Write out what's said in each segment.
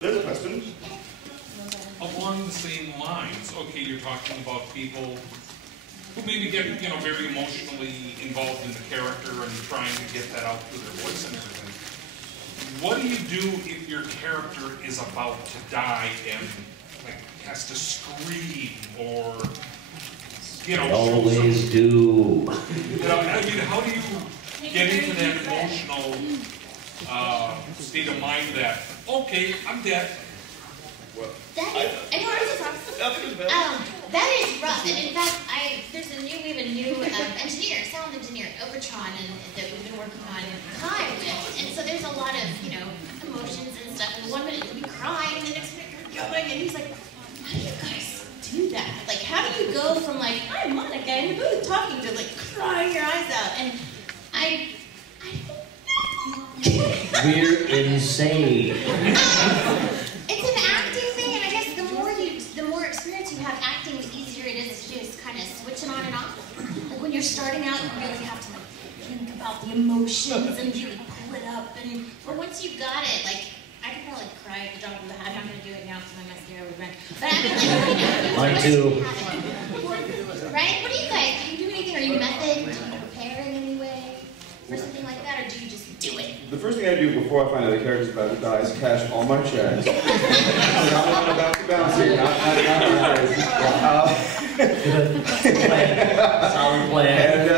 There's a question. Along the same lines, okay, you're talking about people who maybe get, very emotionally involved in the character and trying to get that out through their voice and everything. What do you do if your character is about to die and has to scream or always do. How do you get into that emotional state of mind that, okay, I'm dead? That is rough. And in fact, we have a new engineer, sound engineer at Overtron, that we've been working on Kai with. And so there's a lot of, emotions and stuff. And one minute you'll be crying, and the next minute you're going, and he's like, how do you guys do that? Like, how do you go from I'm Monica in the booth talking to crying your eyes out? And I don't know. We're insane. It's an acting thing, and I guess the more experience you have acting, the easier it is to just kind of switch it on and off. Like when you're starting out, you really have to think about the emotions and really pull it up. But once you got it, I could probably cry at the drop of the hat. I'm not gonna do it now because my mascara would run. But I mean, Mine too. Right? What do you guys? Do you do anything? Are you method? Do you prepare in any way for something like that, or do you just do it? The first thing I do before I find out the character's about to die is cash all my checks. I'm about to bounce here, not Solid plan.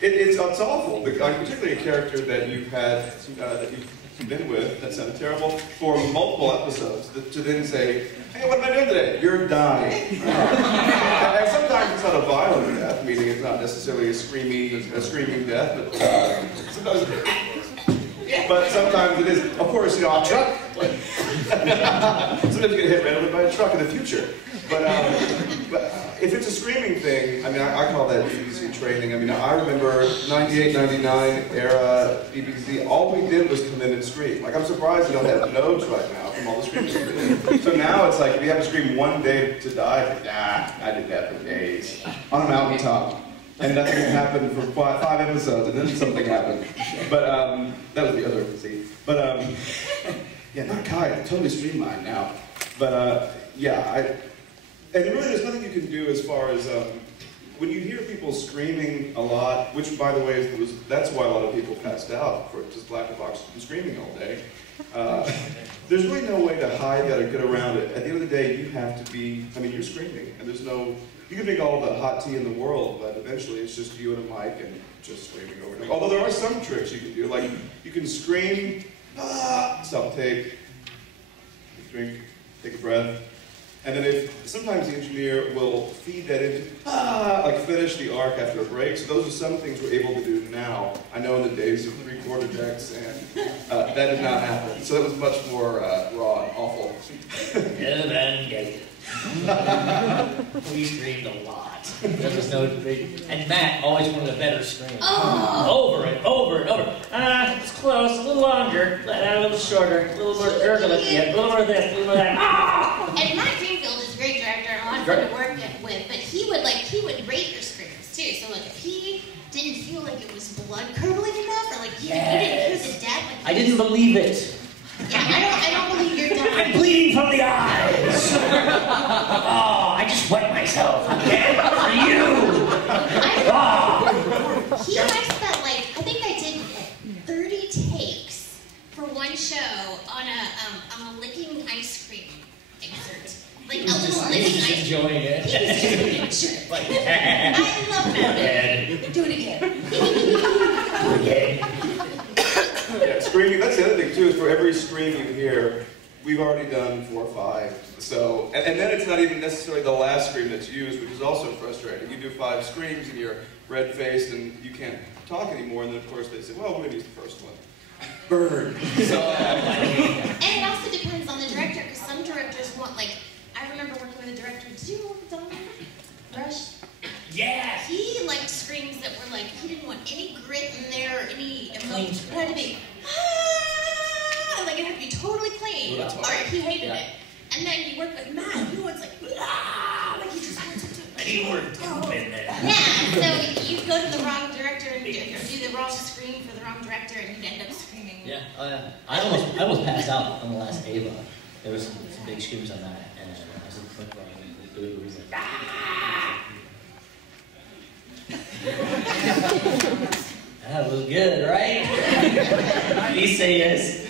It's awful. Particularly a character that you've had, that you've been with, that sounded terrible, for multiple episodes, to then say, hey, what am I doing today? You're dying. And sometimes it's not a violent death, meaning it's not necessarily a screaming death, but sometimes it is, of course, a truck. Sometimes you get hit randomly by a truck in the future. But if it's a screaming thing, I call that BBC training. I remember 98, 99 era BBC, all we did was come in and scream. I'm surprised we don't have nodes right now from all the screaming we did. So now it's if you have to scream one day to die, I did that for days. On a mountaintop. And nothing happened for 5 episodes, and then something happened. But that was the other scene. But yeah, not Kai, I totally streamlined now. But and really there's nothing you can do as far as when you hear people screaming a lot, which by the way that's why a lot of people passed out for just lack of oxygen screaming all day. There's really no way to hide that or get around it. At the end of the day, you have to be, you're screaming, and there's no. You can make all the hot tea in the world, but eventually it's just you and a mic and just screaming over and over. Although there are some tricks you can do, you can scream, stop, take, drink, take a breath, and then sometimes the engineer will feed that into, finish the arc after a break. So those are some things we're able to do now. I know in the days of 3/4 decks, and that did not happen. So that was much more raw and awful. We screamed a lot. There was no debate. And Matt always wanted a better scream. Oh. Over and over and over. It's close, a little longer, a little shorter, a little more gurgle at the end, a little more of this, a little more of that. And Matt Greenfield is a great director and a lot of fun to work with, but he would rate your screams too. So if he didn't feel like it was blood curdling enough, or you didn't hear the death, I didn't believe it. Yeah, I don't believe you're dying. I'm bleeding from the eyes. I just wet myself. I'm dead for you. He likes that, I think I did 30 takes for one show on a licking ice cream excerpt. A little licking ice cream. Enjoying it. He was just doing it. I love that. Do it again. Yeah, screaming, that's the other thing too, is for every scream you hear, we've already done 4 or 5. So, and then it's not even necessarily the last scream that's used, which is also frustrating. You do 5 screams and you're red-faced and you can't talk anymore, and then of course they say, well, we're going to use the first one. Burn. So, and it also depends on the director, because some directors want, I remember working with a director, did you work with Don Rush? Yes! He liked screams that were he didn't want any grit in there, or any emotion. It had to be, it had to be totally clean. Or he hated it. And then you work with Matt, he was he just wants it to. I keyword dump in there. Yeah, so you go to the wrong director and do the wrong screen for the wrong director, and you'd end up screaming. Yeah, I almost passed out on the last Ava. There was some big screams on that, and I was at the point where the dude was like, ah! That was good, right? Please say yes.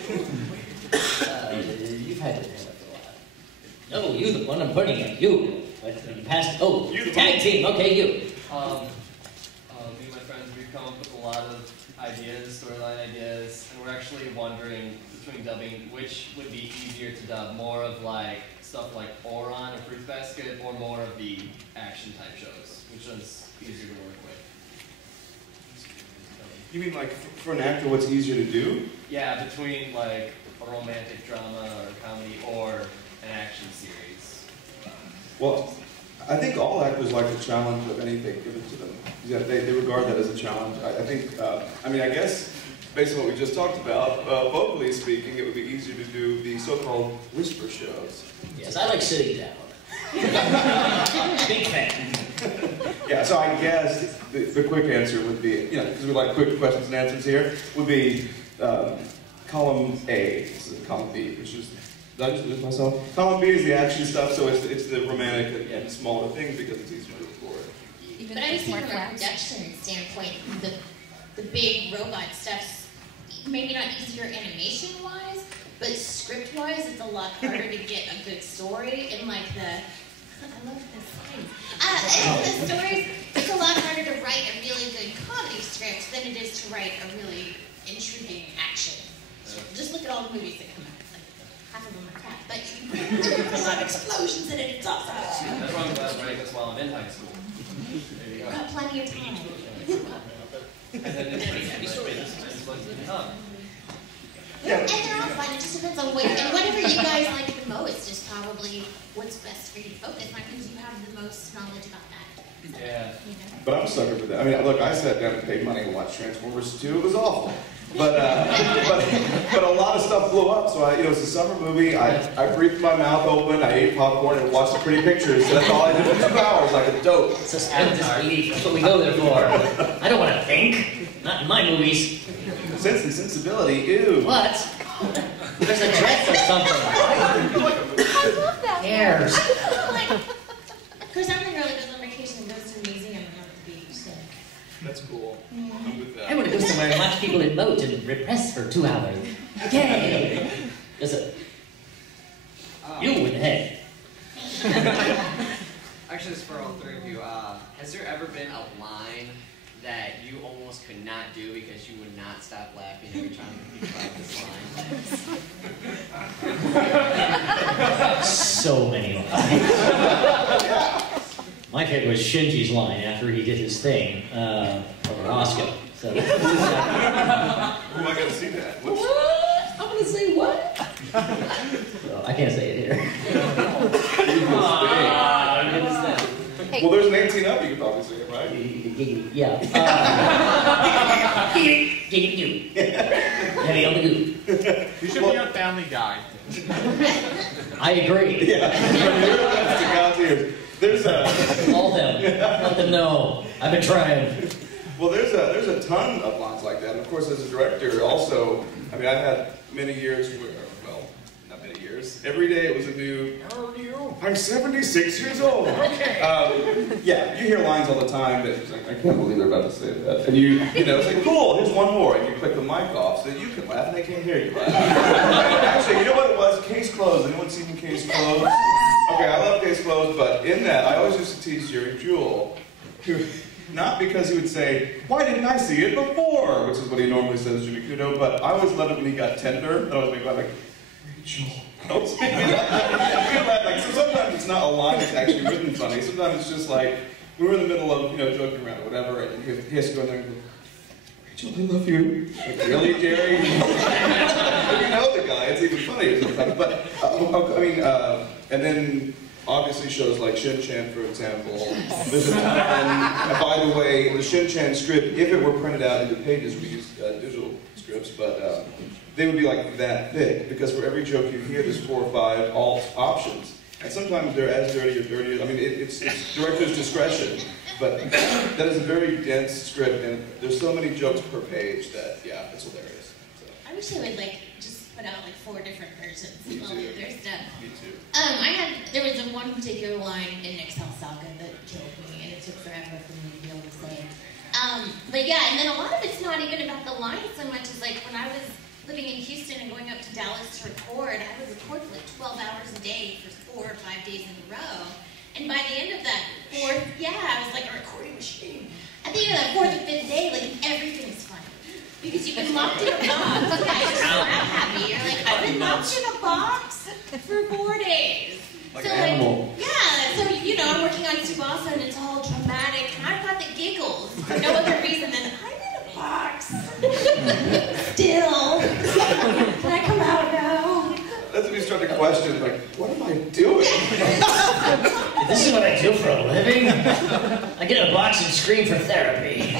You've had your hand up for a while. No, you the one I'm pointing at. You. But you passed. Oh, You the tag team. Okay, you. Me and my friends, we've come up with a lot of ideas, storyline ideas, and we're actually wondering between dubbing which would be easier to dub, more of like stuff like Oron or Fruit Basket, or more of the action type shows, which one's easier to work with. You mean like for an actor, what's easier to do? Yeah, between like a romantic drama or comedy or an action series. Well, I think all actors like the challenge of anything given to them. Yeah, they regard that as a challenge. I think, I mean, I guess, based on what we just talked about, vocally speaking, it would be easier to do the so-called whisper shows. Yes, I like sitting down. Big fan. Yeah, so I guess the quick answer would be, you know, because we like quick questions and answers here, would be column A, this is column B, which is, did I just lose myself? Column B is the action stuff, so it's the romantic and smaller things because it's easier to record. But I just think from a production standpoint, the big robot stuff's maybe not easier animation-wise, but script-wise, it's a lot harder to get a good story. And like I love this thing. The stories, it's a lot harder to write a really good comedy script than it is to write a really intriguing action. Just look at all the movies that come out. Like, half of them are crap, but you put a lot of explosions in it, it's awesome. That's why I'm glad writing this while I'm in high school. There you go. Got plenty of time. And then it's fun to become. Yeah. And they're all fun. It just depends on whatever you guys like the most is probably what's best for you to focus on because you have the most knowledge about that. So, Yeah. you know. But I'm a sucker for that. I mean, look, I sat down and paid money to watch Transformers 2. It was awful. But a lot of stuff blew up. So it's a summer movie. I breathed my mouth open. I ate popcorn and watched the pretty pictures. So that's all I did for 2 hours, like a dope. Suspend disbelief. That's what we go there for. I don't want to think. Not in my movies. Sense and sensibility. Ew. What? There's a dress or something. I love that. Cares. Of course, I'm the girl that goes on vacation and goes to a museum and at the beach. So. That's cool. I'm with that. I want to go somewhere and watch people emote and repress for 2 hours. Yay! Listen. You in the head. Actually, this is for all three of you. Has there ever been a line that you almost could not do because you would not stop laughing every time you tried this line? So many lines. My favorite was Shinji's line after he did his thing over Oscar. So, Ooh, I gotta see that. Whoops. what? I'm gonna say what? So, I can't say it here. Well, there's an 18 up. You could probably say it, right? Yeah. Heavy on the goop. You should be on Family Guy. I agree. Yeah. That's to God's ears. There's a. All them. Let them know. I've been trying. Well, there's a ton of lines like that. And of course, as a director, also, I mean, I've had many years where, well, not many years. Every day it was a new. How old are you? I'm 76 years old. Okay. Yeah, you hear lines all the time that it's like, I can't believe they're about to say that. And you know, it's like, cool, here's one more. And you click the mic off so that you can laugh and they can't hear you laugh. Actually, you know what it was? Case Closed. Anyone seen Case Closed? Okay, I love Case Closed, but in that, I always used to tease Jerry Jewell, who, not because he would say, why didn't I see it before? Which is what he normally says, Jimmy Kudo, but I always loved it when he got tender. And I always make like, Rachel. Like, so sometimes it's not a line that's actually written funny. Sometimes it's just like, we were in the middle of, joking around or whatever, and he has to go in there and go, Rachel, I love you. Like, really, Jerry? If you know the guy, it's even funnier sometimes. But, and then obviously shows like Shin-Chan, for example. There's and by the way, the Shin-Chan script, if it were printed out into pages, we use digital scripts, but they would be like that thick, because for every joke you hear, there's 4 or 5 alt options. And sometimes they're as dirty or dirtier. I mean, it's director's discretion, but that is a very dense script, and there's so many jokes per page that, yeah, it's hilarious. So. I wish they would just put out 4 different versions Me of all too. of their stuff. Me too. There was one particular line in Excel Saga that killed me, and it took forever for me to be able to say it. But yeah, and then a lot of it's not even about the lines so much as when I was living in Houston and going up to Dallas to record, I would record for 12 hours a day for 4 or 5 days in a row. And by the end of that 4th, I was like a recording machine. At the end of that 4th or 5th day, everything's funny. Because you've been locked in a box. Guys are so happy. You're like, I've been locked in a box for 4 days. Like an animal. So I'm working on Tsubasa and it's all dramatic, and I've got the giggles for no other reason than I'm in a box. Still. Can I come out now? That's when you start to question, what am I doing? This is what I do for a living? I get in a box and scream for therapy.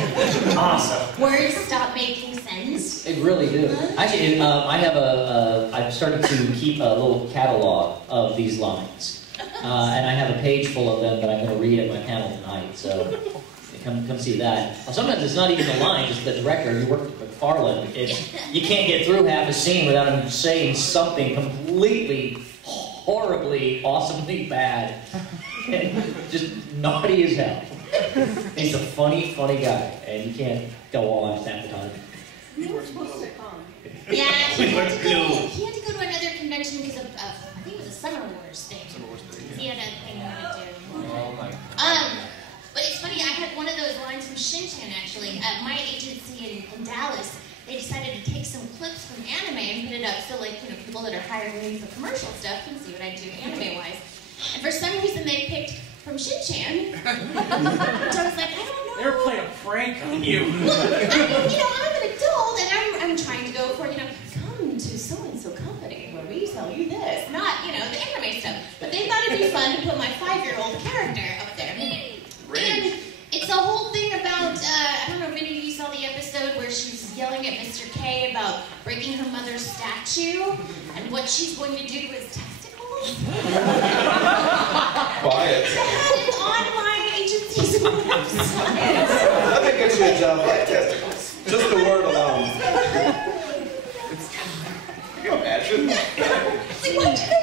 Awesome. Words stop making sense. It really do. Actually, I've started to keep a little catalog of these lines. And I have a page full of them that I'm going to read at my panel tonight, so come see that. Sometimes it's not even the line, it's the director. You work with McFarlane. You can't get through half a scene without him saying something completely, horribly, awesomely bad. And just naughty as hell. He's a funny, funny guy, and you can't go on half the time. You were supposed to come. Yeah, he had to go to another convention because of, I think it was a Summer Wars thing. He had a thing he wanted to do. Oh my God. But it's funny, I had one of those lines from Shin-Chan actually. My agency in Dallas, they decided to take some clips from anime and put it up so people that are hiring me for commercial stuff can see what I do anime-wise. And for some reason they picked from Shin-Chan. So I was like, I don't know. They're playing a prank on you. Well, I'm an adult and I'm trying to go for, come to so-and-so company where we sell you this. Not, the anime stuff. But they thought it'd be fun to put my 5-year-old character up there. And it's a whole thing about, I don't know if any of you saw the episode where she's yelling at Mr. K about breaking her mother's statue and what she's going to do to his testicles. Quiet. That is on my agency's website. Let me get you a job like testicles. Just the word alone. Can you imagine? It's like, why'd you go